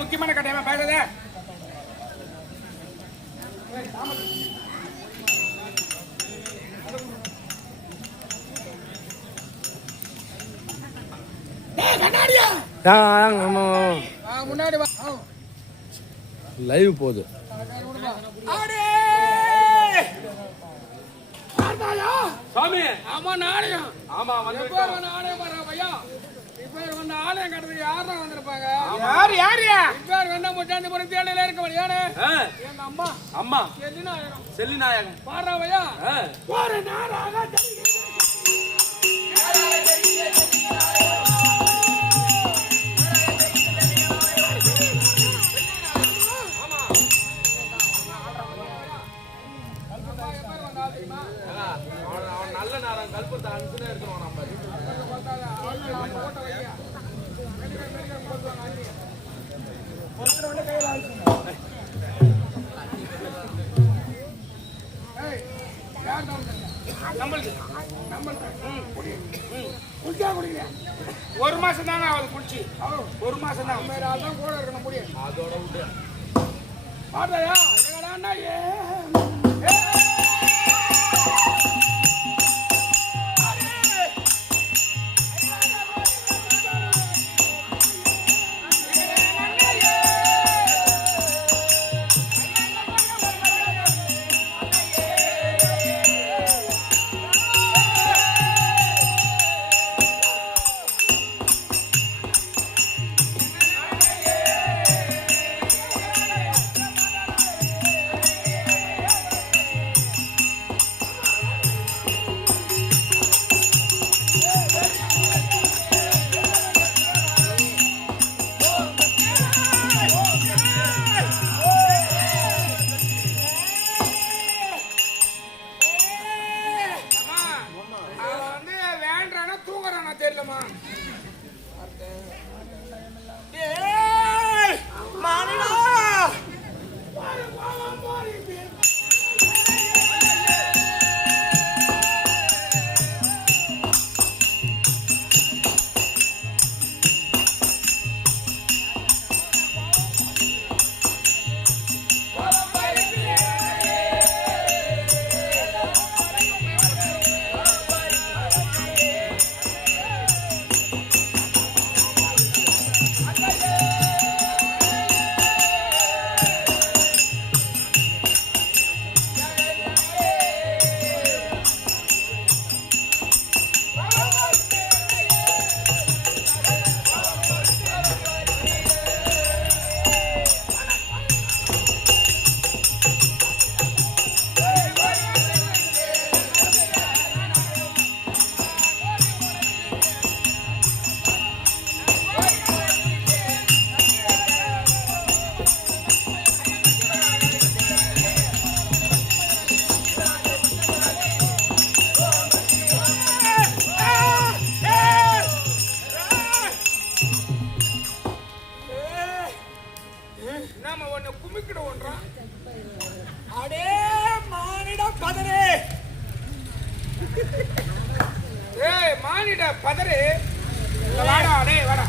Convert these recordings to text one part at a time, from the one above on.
முக்கியமான கட்டாயமா பேசுறத முன்னாடி லைவ் போகுது. சாமி ஆமா நாணயம் ஆமா வந்து நாணயம் பையா இப்ப வந்து ஆலயம் கட்டுறதுக்கு யாரா வந்திருப்பாங்க யாரு யாரு இப்ப வேணா முச்சாந்திபுரம் தேனில இருக்கவன் யாரு எங்க அம்மா அம்மா செல்லிநாயகம் பாரா பையா போற நாராக நல்ல நேரம் கல்பத்தை அனுப்பினே இருக்கிறோம் நம்ம ஒரு மாசம் தாங்க அவள் குடிச்சு ஒரு மாசம் தான் கூட இருக்கணும் முடியும் அதோட விட்டு பாட்டாயா எங்கடா ஏ பதறு வாடா டேய் வாடா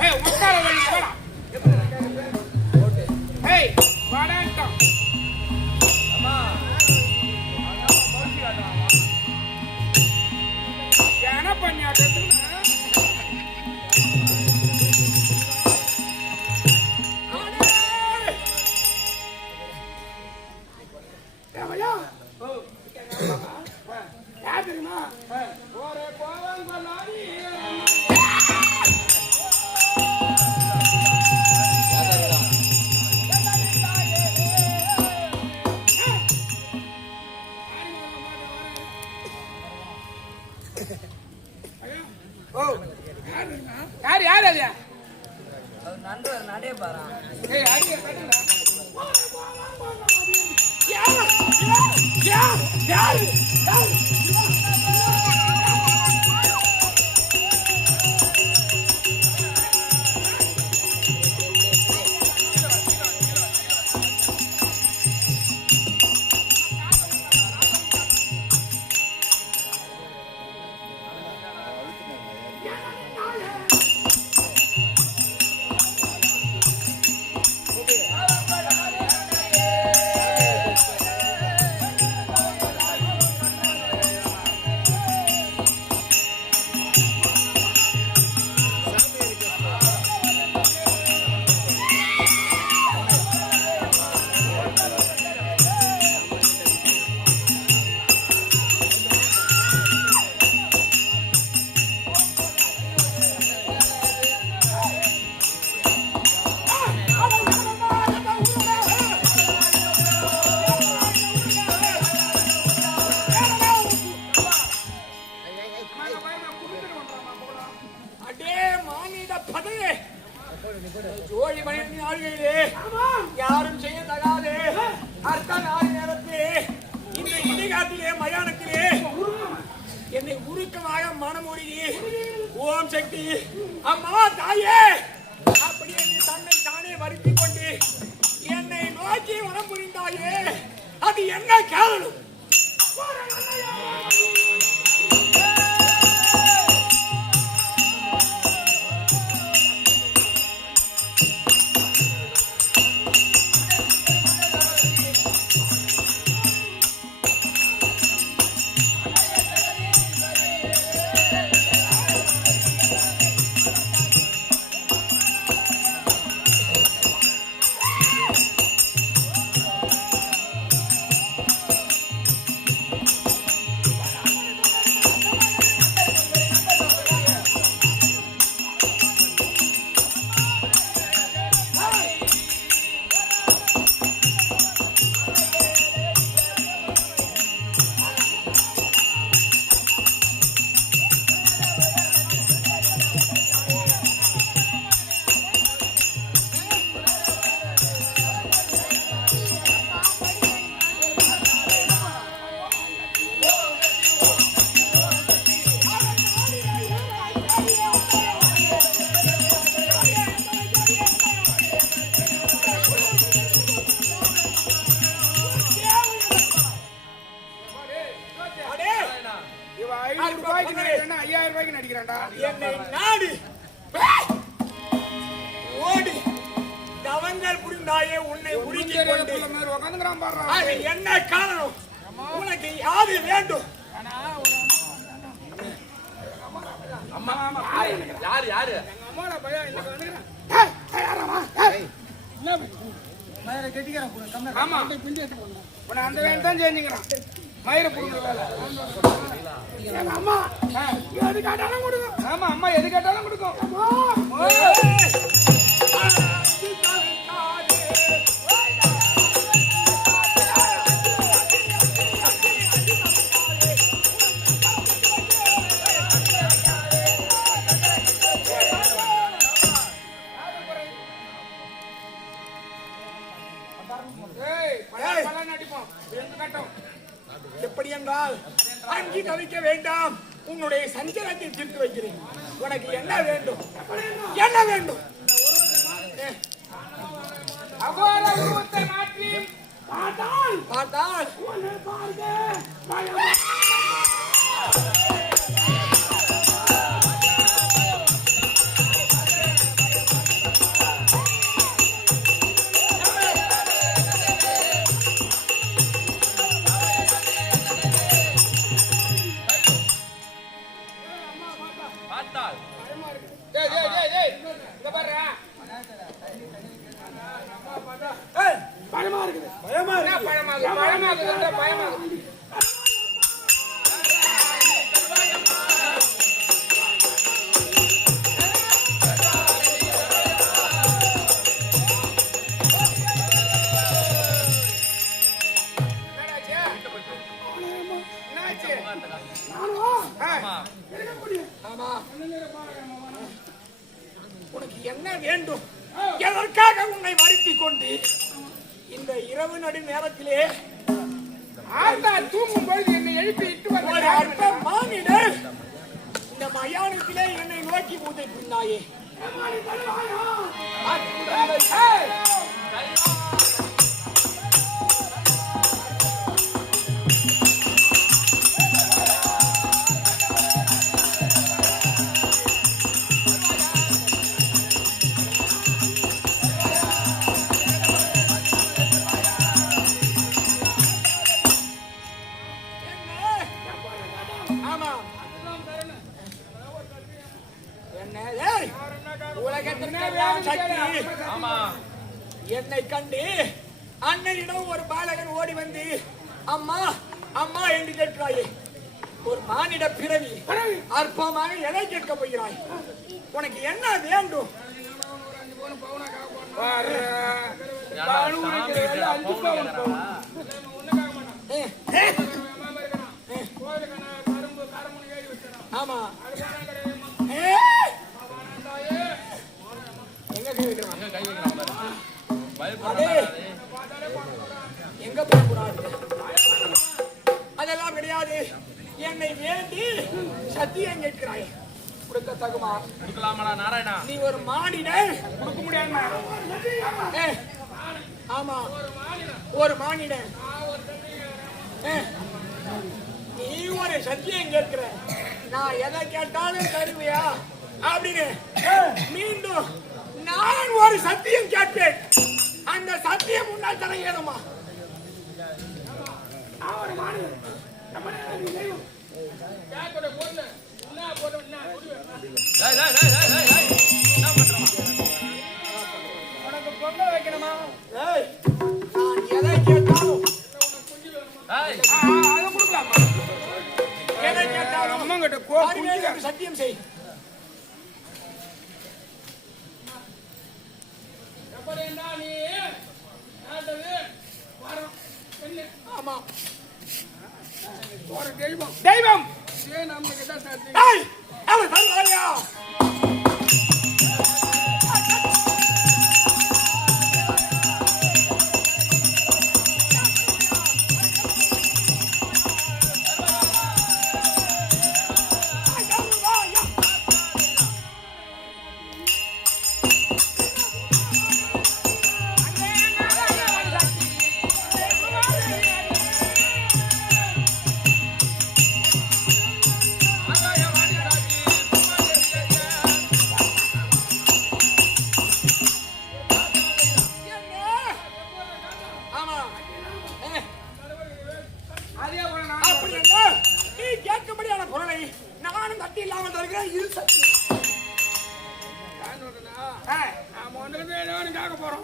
ஏய் உட்கார வழி வாடா ஏய் வாடாண்டா அம்மா மௌசி காடா என்ன பண்ணியாட்டது ஏமையா ஓ யார் தெரியுமா ஒரே கோவங்களாரி ஓ யார் யார் அது நண்பர் நடே பாரா ஏய் அடியே கட்டடா யார் ஜோடி மணி ஆளுகையிலே யாரும் செய்ய தகாது அர்த்த நாள் நேரத்திலே இந்த இடிகாட்டிலே மயானத்திலே என்னை உருக்கமாக மனமுருகி ஓம் சக்தி அம்மா தாயே அப்படி என்று தன்னை தானே வருத்திக் கொண்டு என்னை நோக்கி மனம் புரிந்தாயே அது என்ன காரணம்? என்னை நாடு ஓடி தவங்கள் புரிந்தாயே உன்னை உருக்கி என்ன காரணம்? உனக்கு யாது வேண்டும்? யாரு அந்த வேலை தான் செஞ்சுக்கிறான். மயிரை புடுங்குற வேலை. அம்மா எது கேட்டாலும் கொடுக்கும். ஆமா அம்மா எது கேட்டாலும் கொடுக்கும். எப்படி என்றால் அங்கி தவிக்க வேண்டாம், உன்னுடைய சஞ்சலத்தை தீர்த்து வைக்கிறேன். உனக்கு என்ன வேண்டும்? என்ன வேண்டும்? மாற்றி பார்த்தால் பார்த்தால் பயமா இருக்குது. பயமா உனக்கு என்ன வேண்டும்? எதற்காக உன்னை வருத்திக் கொண்டு இந்த இரவு நடு நேரத்திலே தூங்கும் பொழுது என்னை எழுப்பி இட்டு ஒரு அற்ப மானிடர் இந்த மயானத்திலே என்னை நோக்கி பூஜை புரிந்தாயே. என்னை கண்டு அண்ணனிடம் ஒரு பாலகன் ஓடி வந்து அம்மா அம்மா என்று கேட்கிறாயே. ஒரு மானிட பிறவி அற்பமாக எதை கேட்க போகிறாய்? உனக்கு என்ன வேண்டும்? ஆமா எங்க கை வைக்கிறான். எங்க போய் கூடாது, அதெல்லாம் கிடையாது. என்னை வேண்டி சத்தியம் கேட்கிறாய், கொடுக்க தகுமா? கொடுக்கலாமாடா நாராயணா? நீ ஒரு மானிடன், கொடுக்க முடியாதுமா. ஆமா ஒரு மானிடன். நீ ஒரு சத்தியம் கேட்கிற, நான் எதை கேட்டாலும் தருவியா அப்படின்னு மீண்டும் நான் ஒரு சத்தியம் கேட்பேன். அந்த சத்தியம் முன்னால் தர ஏறுமா? உனக்கு பொங்கல் வைக்கணுமா? நான் எதை கேட்டாலும் அதை கொடுக்கலாமா? எதை கேட்டாலும் அம்மங்கிட்ட சத்தியம் செய். நீ ஆமா ஒரு தெய்வம் தெய்வம் நம்ம கிட்ட அவன் தருவாயா?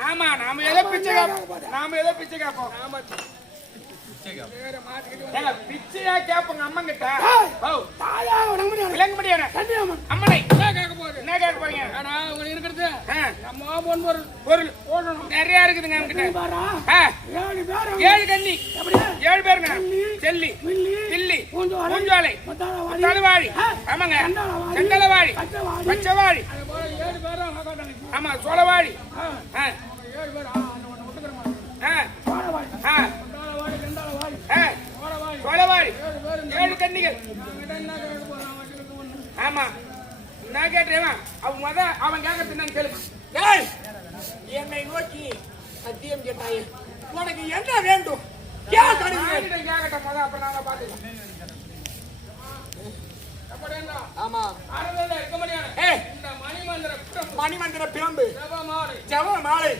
ஆமா நாம எதை பிச்சை கேட்போம். பிச்சையா கேப்பங்க அம்மன் கிட்ட. விளங்க முடியாது அம்மனை என்ன கேட்க போறீங்க? ஆனா உங்க இருக்கிறது நம்ம பொருள் நிறைய இருக்குதுங்க நம்ம 7 கண்ணி 7 பேருங்க. செல்லி தில்லி பூஞ்சாலை தலவாழி ஆமாங்க செந்தலவாழி பச்சவாழி ஆமா சோழவாழி சோழவாழி 7 கண்ணிகள். ஆமா நான் கேட்டேன் அவன் கேட்கறது என்னன்னு கேளுமா? என்னை நோக்கி சத்தியம் கேட்டாயே, உனக்கு என்ன வேண்டும்? கேட்கட்டும் போது அப்ப நாங்க பாத்துக்கலாம். ஆமா மணிமந்திர பிரம்பு ஜெப மாலை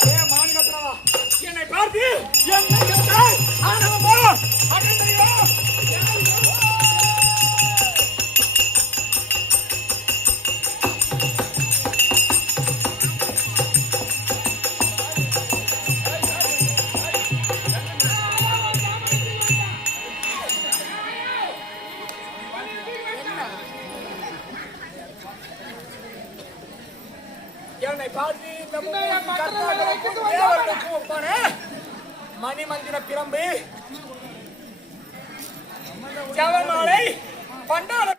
அதே மாநில பிரபா என்னை பார்த்து என்ன கேட்டாய்? ஆனவமா அகந்தையோ என்னை பார்த்து மணிமந்திர பிரம்பு ஜெபமாலை பண்டார